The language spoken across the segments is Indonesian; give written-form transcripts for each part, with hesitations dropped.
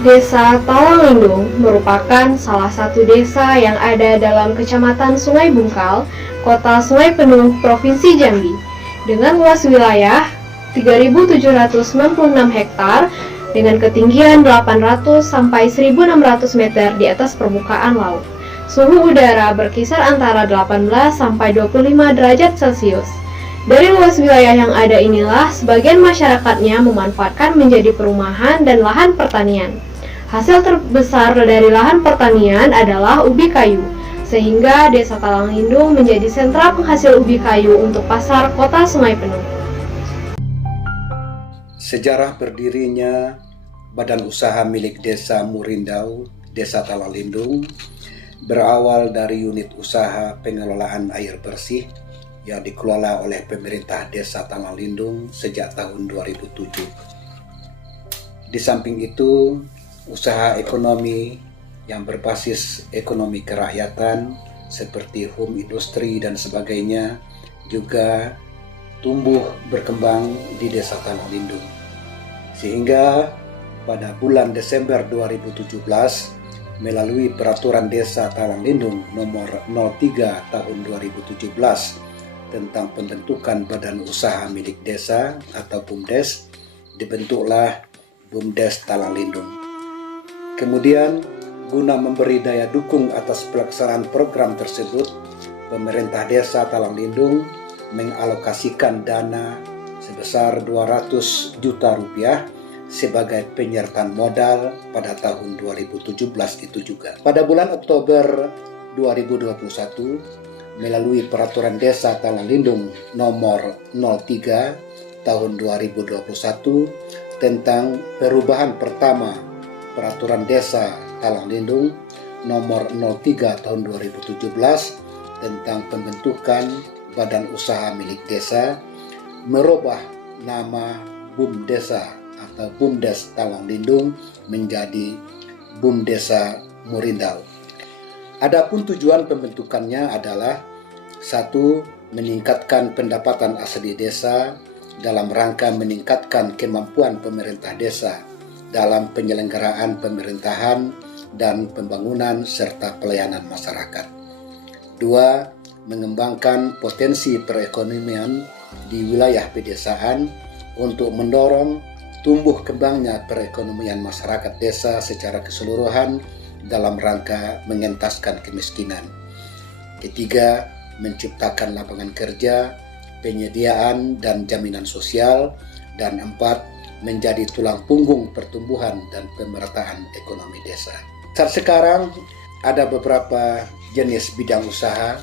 Desa Talanglindung merupakan salah satu desa yang ada dalam Kecamatan Sungai Bungkal, Kota Sungai Penuh, Provinsi Jambi, dengan luas wilayah 3.796 hektar dengan ketinggian 800 sampai 1.600 meter di atas permukaan laut. Suhu udara berkisar antara 18 sampai 25 derajat Celcius. Dari luas wilayah yang ada inilah, sebagian masyarakatnya memanfaatkan menjadi perumahan dan lahan pertanian. Hasil terbesar dari lahan pertanian adalah ubi kayu, sehingga Desa Talanglindung menjadi sentra penghasil ubi kayu untuk pasar Kota Sungai Penuh. Sejarah berdirinya Badan Usaha milik Desa Murindau, Desa Talanglindung, berawal dari unit usaha pengelolaan air bersih yang dikelola oleh pemerintah Desa Talanglindung sejak tahun 2007. Di samping itu, usaha ekonomi yang berbasis ekonomi kerakyatan seperti home industri dan sebagainya juga tumbuh berkembang di Desa Talanglindung. Sehingga pada bulan Desember 2017 melalui Peraturan Desa Talanglindung nomor 03 tahun 2017 tentang pembentukan Badan Usaha milik Desa atau BUMDes, dibentuklah BUMDes Talanglindung. Kemudian, guna memberi daya dukung atas pelaksanaan program tersebut, pemerintah Desa Talanglindung mengalokasikan dana sebesar 200 juta rupiah sebagai penyertaan modal pada tahun 2017 itu juga. Pada bulan Oktober 2021, melalui Peraturan Desa Talanglindung nomor 03 tahun 2021 tentang perubahan pertama Peraturan Desa Talanglindung nomor 03 tahun 2017 tentang pembentukan Badan Usaha milik Desa, merubah nama BUMDesa atau BUMDes Talanglindung menjadi BUMDesa Murindau. Adapun tujuan pembentukannya adalah: 1. Meningkatkan pendapatan asli desa dalam rangka meningkatkan kemampuan pemerintah desa dalam penyelenggaraan pemerintahan dan pembangunan serta pelayanan masyarakat. 2. Mengembangkan potensi perekonomian di wilayah pedesaan untuk mendorong tumbuh kembangnya perekonomian masyarakat desa secara keseluruhan dalam rangka mengentaskan kemiskinan. 3. Menciptakan lapangan kerja, penyediaan dan jaminan sosial. Dan 4. Menjadi tulang punggung pertumbuhan dan pemerataan ekonomi desa. Saat sekarang ada beberapa jenis bidang usaha,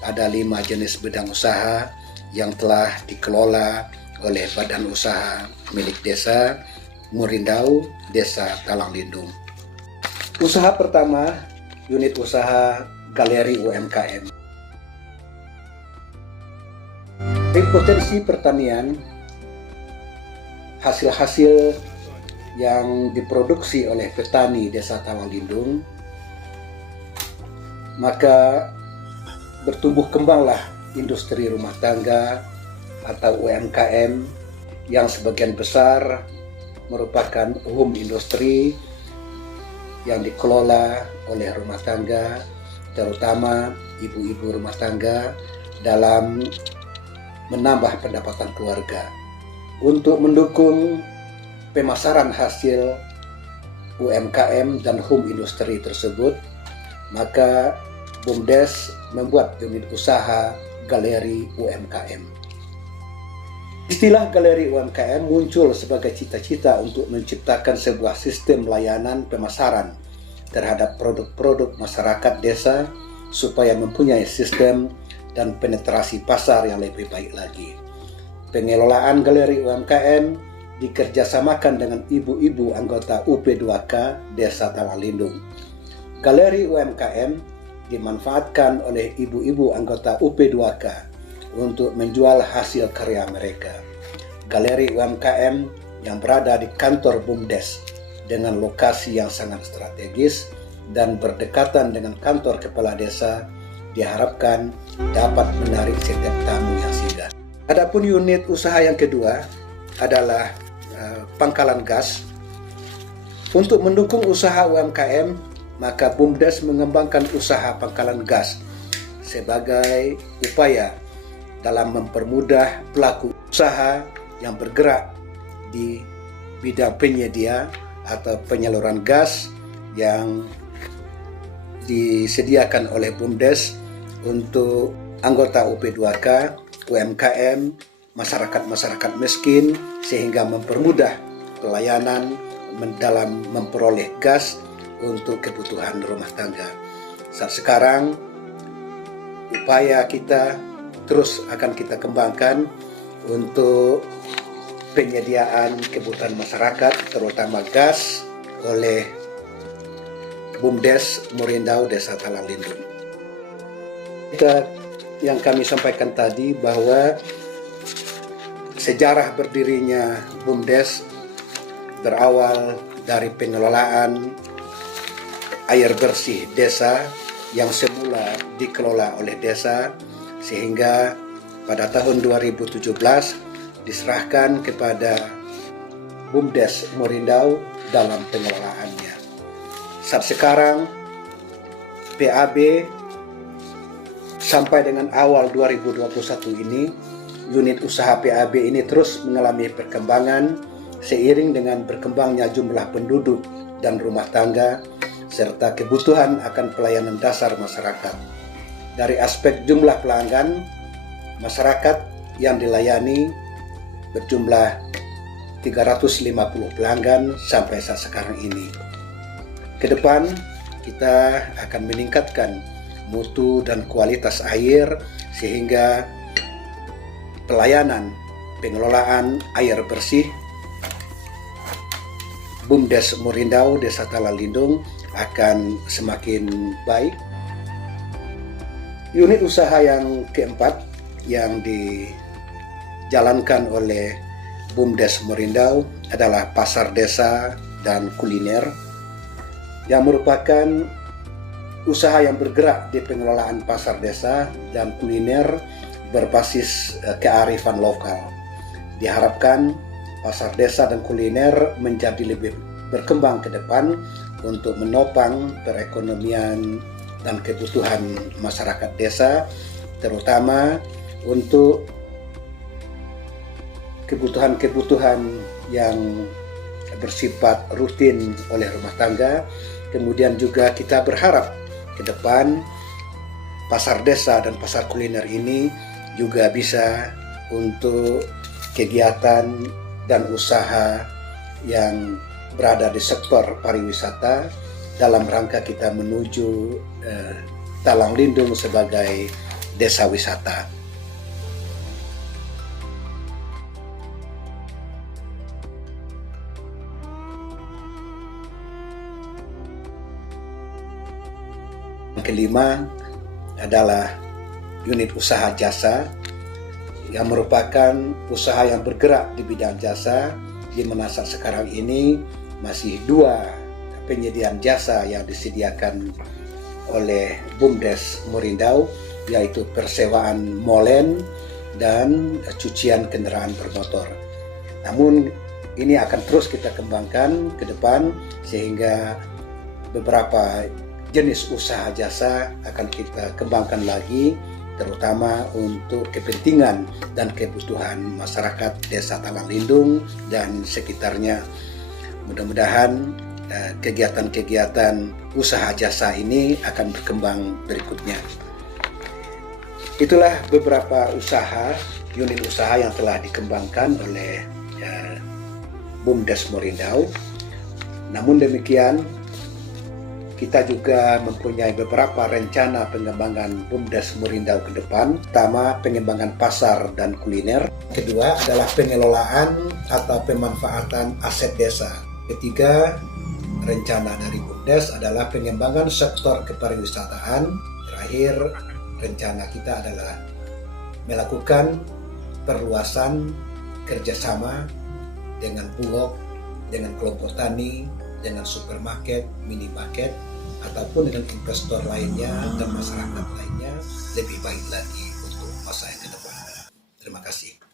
ada 5 jenis bidang usaha yang telah dikelola oleh Badan Usaha milik Desa Murindau, Desa Talanglindung. Usaha pertama, unit usaha galeri UMKM. Potensi pertanian, hasil-hasil yang diproduksi oleh petani Desa Talanglindung, maka bertumbuh kembanglah industri rumah tangga atau UMKM yang sebagian besar merupakan home industri yang dikelola oleh rumah tangga, terutama ibu-ibu rumah tangga, dalam menambah pendapatan keluarga. Untuk mendukung pemasaran hasil UMKM dan home industry tersebut, maka BUMDes membuat unit usaha galeri UMKM. Istilah galeri UMKM muncul sebagai cita-cita untuk menciptakan sebuah sistem layanan pemasaran terhadap produk-produk masyarakat desa supaya mempunyai sistem dan penetrasi pasar yang lebih baik lagi. Pengelolaan galeri UMKM dikerjasamakan dengan ibu-ibu anggota UP2K Desa Talanglindung. Galeri UMKM dimanfaatkan oleh ibu-ibu anggota UP2K untuk menjual hasil karya mereka. Galeri UMKM yang berada di kantor BUMDes dengan lokasi yang sangat strategis dan berdekatan dengan kantor kepala desa diharapkan dapat menarik setiap tamu yang singgah. Adapun unit usaha yang kedua adalah pangkalan gas. Untuk mendukung usaha UMKM, maka BUMDes mengembangkan usaha pangkalan gas sebagai upaya dalam mempermudah pelaku usaha yang bergerak di bidang penyedia atau penyaluran gas yang disediakan oleh BUMDes untuk anggota UP2K, UMKM, masyarakat-masyarakat miskin, sehingga mempermudah pelayanan dalam memperoleh gas untuk kebutuhan rumah tangga. Saat sekarang, upaya kita terus akan kita kembangkan untuk penyediaan kebutuhan masyarakat, terutama gas, oleh BUMDes Morindau Desa Talang Lindung. Yang kami sampaikan tadi bahwa sejarah berdirinya BUMDes berawal dari pengelolaan air bersih desa yang semula dikelola oleh desa, sehingga pada tahun 2017 diserahkan kepada BUMDes Morindau dalam pengelolaannya. Saat sekarang PAB sampai dengan awal 2021 ini, unit usaha PAB ini terus mengalami perkembangan seiring dengan berkembangnya jumlah penduduk dan rumah tangga serta kebutuhan akan pelayanan dasar masyarakat. Dari aspek jumlah pelanggan, masyarakat yang dilayani berjumlah 350 pelanggan sampai saat sekarang ini. Ke depan kita akan meningkatkan mutu dan kualitas air sehingga pelayanan pengelolaan air bersih BUMDes Morindau Desa Talang Lindung akan semakin baik. Unit usaha yang keempat yang dijalankan oleh BUMDes Morindau adalah pasar desa dan kuliner, yang merupakan usaha yang bergerak di pengelolaan pasar desa dan kuliner berbasis kearifan lokal. Diharapkan pasar desa dan kuliner menjadi lebih berkembang ke depan untuk menopang perekonomian dan kebutuhan masyarakat desa, terutama untuk kebutuhan-kebutuhan yang bersifat rutin oleh rumah tangga. Kemudian juga kita berharap ke depan pasar desa dan pasar kuliner ini juga bisa untuk kegiatan dan usaha yang berada di sektor pariwisata dalam rangka kita menuju Talang Lindung sebagai desa wisata. Yang kelima adalah unit usaha jasa, yang merupakan usaha yang bergerak di bidang jasa, di mana saat sekarang ini masih dua penyediaan jasa yang disediakan oleh BUMDes Morindau, yaitu persewaan molen dan cucian kendaraan bermotor. Namun ini akan terus kita kembangkan ke depan sehingga beberapa jenis usaha jasa akan kita kembangkan lagi, terutama untuk kepentingan dan kebutuhan masyarakat Desa Talang Lindung dan sekitarnya. Mudah-mudahan kegiatan-kegiatan usaha jasa ini akan berkembang berikutnya. Itulah beberapa usaha, unit usaha yang telah dikembangkan oleh BUMDes Morindau. Namun demikian, kita juga mempunyai beberapa rencana pengembangan BUMDes Morindau ke depan. Pertama, pengembangan pasar dan kuliner. Kedua adalah pengelolaan atau pemanfaatan aset desa. Ketiga, rencana dari BUMDes adalah pengembangan sektor kepariwisataan. Terakhir, rencana kita adalah melakukan perluasan kerjasama dengan Bulog, dengan kelompok tani, dengan supermarket, minimarket, ataupun dengan investor lainnya dan masyarakat lainnya lebih baik lagi untuk masa yang ke depan. Terima kasih.